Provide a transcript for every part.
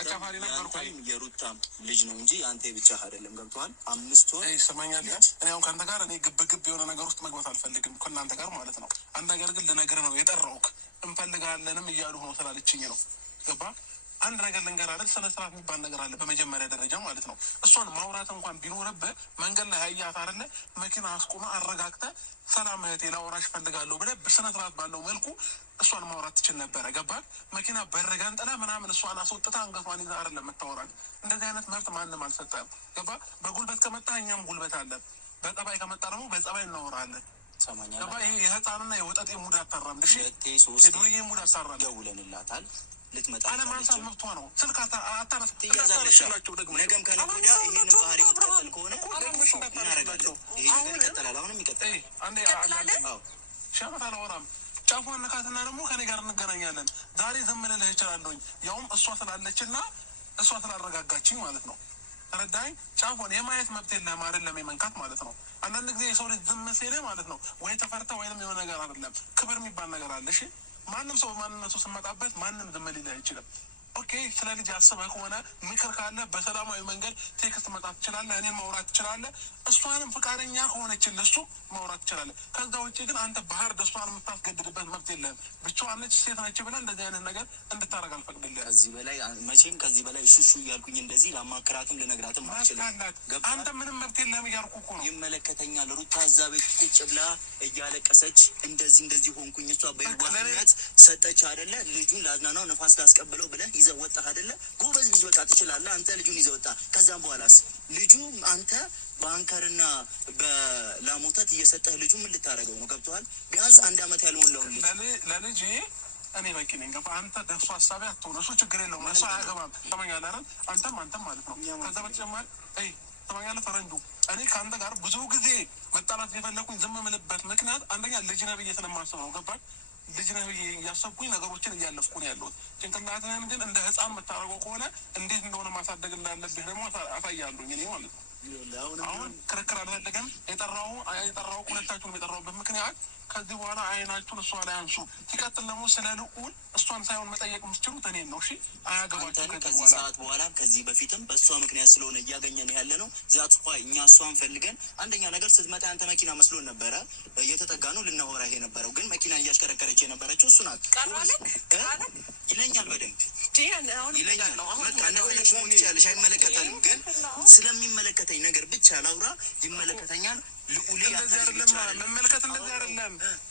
አጫፋሪ ነበር ቆይ የሩታም ልጅ ነው እንጂ አንተ ብቻ አይደለም ገብቷል 5 ወር ይሰማኛል እኔ አሁን ካንተ ጋር እኔ ግብ የሆነ ነገር ውስጥ መግባት አልፈልግም ከእናንተ ጋር ማለት ነው አንድ ነገር ግን ልነግርህ ነው የጠራሁህ እንፈልጋለንም እያሉ ነው ስላለችኝ ነው ገባ አንድ ነገር ልንገር አይደል ስለ ስርዓት የሚባል ነገር አለ በመጀመሪያ ደረጃ ማለት ነው እሷን ማውራት እንኳን ቢኖርብህ መንገድ ላይ ያያት አይደለ መኪና አስቆማ አረጋግተህ ሰላም እህቴ ላወራሽ ፈልጋለሁ ብለህ በስነ ስርዓት ባለው መልኩ እሷን ማውራት ትችል ነበረ ገባህ መኪና በረጋን ጥላ ምናምን እሷን አስወጥታ አንገቷን ይዛ አይደለም የምታወራት እንደዚህ አይነት መብት ማንም አልሰጠህም ገባህ በጉልበት ከመጣ እኛም ጉልበት አለን በጸባይ ከመጣ ደግሞ በጸባይ እናወራለን ሰማኛል ገባህ ይሄ የህፃንና የወጠጤ ሙድ አታራም እሺ የዱርዬ ሙድ አታራም ደውለንላታል ልትመጣ አለማንሳት መብቷ ነው ስልክ አታነስ ትያዛለችላችሁ ደግሞ ነገም ከነገ ወዲያ ይሄንን ባህሪ የምትቀጥል ከሆነ እናደርጋለን ይሄ ነገር ይቀጥላል አሁንም ይቀጥላል አንዴ ሻመት አላወራም ጫፏን ነካትና ደግሞ ከኔ ጋር እንገናኛለን ዛሬ ዝም ልልህ እችላለሁኝ ያውም እሷ ስላለችና እሷ ስላረጋጋችኝ ማለት ነው ተረዳኝ ጫፏን የማየት መብት የለህም አይደለም የመንካት ማለት ነው አንዳንድ ጊዜ የሰው ልጅ ዝም ሲል ማለት ነው ወይ ተፈርተ ወይንም የሆነ ነገር አይደለም ክብር የሚባል ነገር አለ እሺ ማንም ሰው ማንነቱ ስመጣበት ማንም ዝም ሊል አይችልም ኦኬ ስለ ልጅ አስበህ ከሆነ ምክር ካለ በሰላማዊ መንገድ ቴክስት መጣት ትችላለህ እኔን ማውራት ትችላለህ እሷንም ፍቃደኛ ከሆነችልህ እሱ ማውራት ትችላለህ ከዛ ውጭ ግን አንተ ባህር ደሷን የምታስገድድበት መብት የለህም ብቻዋን ነች ሴት ነች ብለህ እንደዚህ አይነት ነገር እንድታረግ አልፈቅድልህም ከዚህ በላይ መቼም ከዚህ በላይ ሹሹ እያልኩኝ እንደዚህ ለማከራትም ልነግራትም አልችልም አንተ ምንም መብት የለህም እያልኩ እኮ ነው ይመለከተኛል ሩታ እዛ ቤት ቁጭ ብላ እያለቀሰች እንደዚህ ሆንኩኝ እሷ በይዋህነት ሰጠች አይደለ ልጁን ላዝናናው ነፋስ ላስቀብለው ብለህ ይዘህ ወጣህ አይደለ ጎበዝ ልጅ ወጣ ትችላለህ አንተ ልጁን ይዘህ ወጣ ከዛም በኋላስ ልጁ አንተ ባንከርና በላሞታት እየሰጠህ ልጁ ምን ልታረገው ነው ገብቷል ቢያንስ 1 አመት ያልሞላው ለልጅ እኔ በቂ ነኝ ገባ አንተ ደርሶ ሀሳቢ አትሆነ እሱ ችግር የለውም እሱ አያገባም ተመኛለህ አይደል አንተም ማለት ነው ከዛ በተጨማሪ ተመኛለህ ፈረንጁ እኔ ከአንተ ጋር ብዙ ጊዜ መጣላት የፈለኩኝ ዝም የምልበት ምክንያት አንደኛ ልጅ ነህ ብዬ ስለማስብ ነው ገባህ ልጅ ነህ ብዬ እያሰብኩኝ ነገሮችን እያለፍኩ ነው ያለሁት ጭንቅላትህን ግን እንደ ህፃን የምታደርገው ከሆነ እንዴት እንደሆነ ማሳደግ እንዳለብህ ደግሞ አሳያለሁኝ እኔ ማለት ነው አሁን ክርክር አልፈለገም የጠራው ሁለታችሁንም የጠራውበት ምክንያት ከዚህ በኋላ አይናችሁን እሷ ላይ አንሱ ሲቀጥል ደግሞ ስለ ልዑል እሷን ሳይሆን መጠየቅ የምትችሉት እኔን ነው እሺ አያገባችሁም ከዚህ ሰዓት በኋላ ከዚህ በፊትም በእሷ ምክንያት ስለሆነ እያገኘን ያለ ነው ዛት ኳይ እኛ እሷን ፈልገን አንደኛ ነገር ስትመጣ አንተ መኪና መስሎን ነበረ እየተጠጋ ነው ልናወራ ይሄ ነበረው ግን መኪና እያሽከረከረች የነበረችው እሱ ናት ይለኛል በደንብ ይለኛል በቃ እንደፈለግሽ መሆን ይቻለሽ አይመለከታልም ግን ስለሚመለከተኝ ነገር ብቻ ላውራ ይመለከተኛል ልዑሌ መመልከት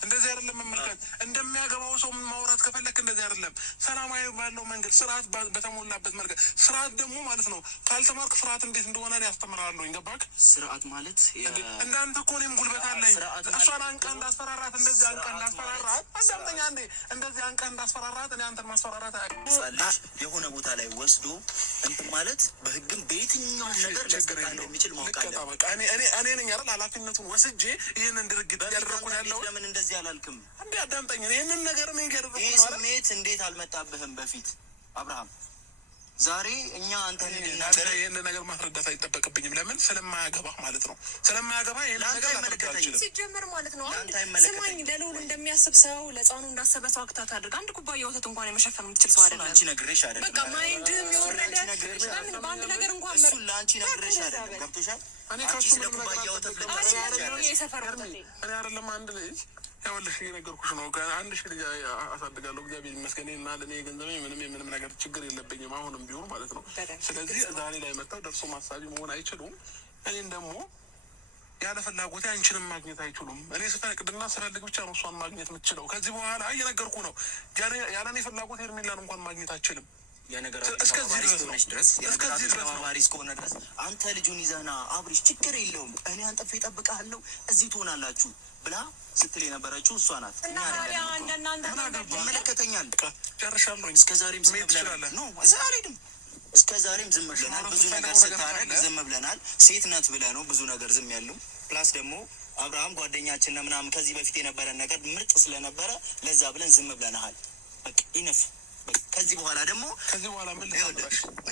እንደዚህ አይደለም መመልከት እንደሚያገባው ሰው ማውራት ከፈለክ እንደዚህ አይደለም ሰላማዊ ባለው መንገድ ስርዓት በተሞላበት መንገድ ስርዓት ደግሞ ማለት ነው ካልተማርክ ስርዓት እንዴት እንደሆነ እኔ አስተምርሃለሁ ገባክ ስርዓት ማለት እንዳንተ እኮ እኔም ጉልበት አለኝ እሷን አንቀህ እንዳስፈራራት እንደዚህ አንቀህ እንዳስፈራራት አዳምጠኛ እንዴ እንደዚህ አንቀህ እንዳስፈራራት እኔ አንተን ማስፈራራት አያልቅም የሆነ ቦታ ላይ ወስዶ እንትን ማለት በህግም በየትኛውም ነገር ሊያስቀጣ እንደሚችል ማወቅ አለ በቃ እኔ ነኝ አይደል ኃላፊነቱን ወስጄ ይህንን ድርጊት ያደረኩ ያለው ለምን እንደዚህ አላልክም እንዴ አዳምጠኝ ይህንን ነገር ነው ያደረኩት ይህ ስሜት እንዴት አልመጣብህም በፊት አብርሃም ዛሬ እኛ አንተ ልናገር ይህን ነገር ማስረዳት አይጠበቅብኝም ለምን ስለማያገባህ ማለት ነው ስለማያገባህ ይህን ነገር አይመለከተኝም ሲጀመር ማለት ነው ስማኝ ለልዑል እንደሚያስብ ሰው ለህፃኑ እንዳሰበ ሰው አክታት አድርግ አንድ ኩባያ ወተት እንኳን የመሸፈን የምትችል ሰው አይደለም አንቺ ነግሬሽ አይደለም በቃ ማይንድም የወረደ ለምን በአንድ ነገር እንኳን እሱን ለአንቺ ነግሬሽ አይደለም ገብቶሻል እኔ ከሱ ስለ ኩባያ ወተት እኔ አይደለም አንድ ልጅ ያውልሽ እየነገርኩሽ ነው አንድ ሺህ ልጅ አሳድጋለሁ እግዚአብሔር ይመስገን እና ለእኔ ገንዘቤ ምንም ነገር ችግር የለብኝም አሁንም ቢሆን ማለት ነው ስለዚህ ዛሬ ላይ መጣው ደርሶ ማሳቢ መሆን አይችሉም እኔን ደግሞ ያለ ፍላጎቴ አንቺንም ማግኘት አይችሉም እኔ ስፈቅድና ስፈልግ ብቻ ነው እሷን ማግኘት የምትችለው ከዚህ በኋላ እየነገርኩ ነው ያለ እኔ ፍላጎት ሄርሜላን እንኳን ማግኘት አችልም እስከዚህ ድረስ አንተ ልጁን ይዘህና አብሪሽ ችግር የለውም እኔ አንጠፍ ይጠብቃለሁ እዚህ ትሆናላችሁ ብላ ስትል የነበረችው እሷ ናት ይመለከተኛል ጨርሻለሁ እስከዛሬም ዝም ብለናል ብዙ ነገር ስታረግ ዝም ብለናል ሴት ናት ብለህ ነው ብዙ ነገር ዝም ያለው ፕላስ ደግሞ አብርሃም ጓደኛችን ምናምን ከዚህ በፊት የነበረን ነገር ምርጥ ስለነበረ ለዛ ብለን ዝም ብለናል በቃ ኢነፍ ከዚህ በኋላ ምን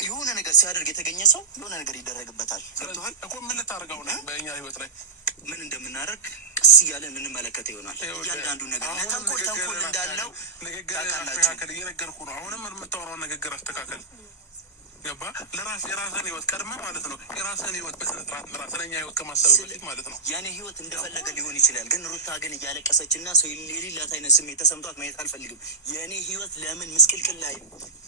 የሆነ ነገር ሲያደርግ የተገኘ ሰው የሆነ ነገር ይደረግበታል ገብቶሃል እኮ ምን ልታደርገው ነው በእኛ ህይወት ላይ ምን እንደምናደርግ ቀስ እያለን እንመለከት ይሆናል እያንዳንዱ ነገር ተንኮል እንዳለው ንግግር አስተካከል እየነገርኩ ነው አሁንም የምታወራውን ንግግር አስተካከል ገባ የራስህን ህይወት ቀድመህ ማለት ነው። የራስህን ህይወት በስነ ስርዓት ምራ፣ ስለኛ ህይወት ከማሰብ በፊት ማለት ነው። ያኔ ህይወት እንደፈለገ ሊሆን ይችላል፣ ግን ሩታ ግን እያለቀሰች እና ሰው የሌላት አይነት ስሜት ተሰምቷት ማየት አልፈልግም። የእኔ ህይወት ለምን ምስቅልቅል ላይ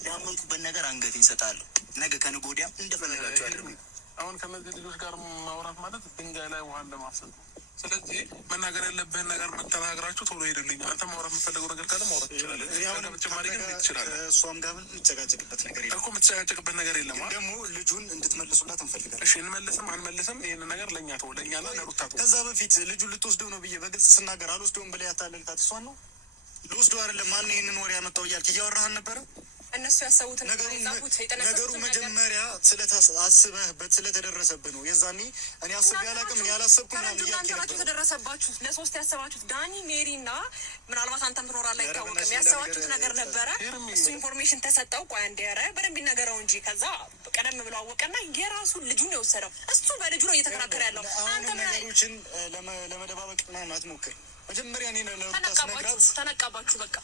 ያመንኩበት ነገር አንገት ይሰጣለሁ። ነገ ከነገ ወዲያም እንደፈለጋቸው አድርጉ። አሁን ከነዚህ ልጆች ጋር ማውራት ማለት ድንጋይ ላይ ውሃን ለማፍሰስ ነው። ስለዚህ መናገር ያለብህን ነገር መተናገራችሁ ቶሎ ሄድልኝ። አንተ ማውራት የምትፈልገው ነገር ካለ ማውራት ትችላለህ። በተጨማሪ ግን ትችላለህ። እሷም ጋር የምንጨቃጨቅበት ነገር የለም እኮ የምትጨቃጨቅበት ነገር የለም። ደግሞ ልጁን እንድትመልሱላት እንፈልጋለን። እሺ እንመልስም አንመልስም ይህንን ነገር ለእኛ ተው፣ ለእኛና ለሩታ ተው። ከዛ በፊት ልጁን ልትወስደው ነው ብዬ በግልጽ ስናገር አልወስደውም ብለህ ያታለልካት እሷን ነው። ልወስደው አይደለም ማን ይህንን ወሬ ያመጣው እያልክ እያወራህን ነበረ። እነሱ ያሰቡትን ነገሩ መጀመሪያ አስበህበት ስለተደረሰብህ ነው። የዛኔ እኔ አስቤ አላውቅም፣ እኔ አላሰብኩም። እናንተናችሁ ተደረሰባችሁት ለሶስት ያሰባችሁት ዳኒ፣ ሜሪ እና ምናልባት አንተም ትኖራለህ አይታወቅም። ያሰባችሁት ነገር ነበረ። እሱ ኢንፎርሜሽን ተሰጠው። ቆይ አንዴ ኧረ በደንብ ይነገረው እንጂ ከዛ ቀደም ብሎ አወቀና የራሱን ልጁን ነው የወሰደው። እሱ በልጁ ነው እየተከራከረ ያለው። አንተ ነገሮችን ለመደባበቅ ምናምን አትሞክር። መጀመሪያ እኔ ተነቃባችሁ በቃ